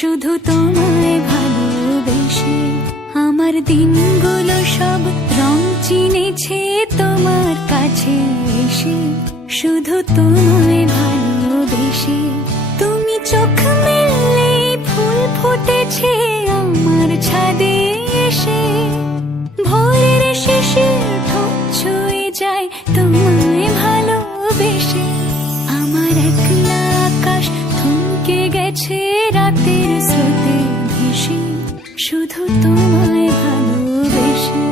শুধু তোমায় ভালোবেসে। আমার দিনগুলো সব রং চিনেছে তোমার কাছে এসে, শুধু তোমায় ভালোবেসে। তুমি চোখ মেললে ফুল ফুটেছে আমার ছাদে এসে, ভোরের শিশির ঠোঁট ছুঁয়ে যায় তোমায় ভালোবেসে। আমার একলা আকাশ থমকে গেছে রাতের স্রোতে ভেসে, শুধু তোমায় ভালোবেসে।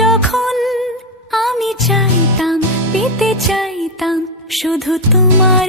যখন আমি চাইতাম, পেতে চাইতাম শুধু তোমার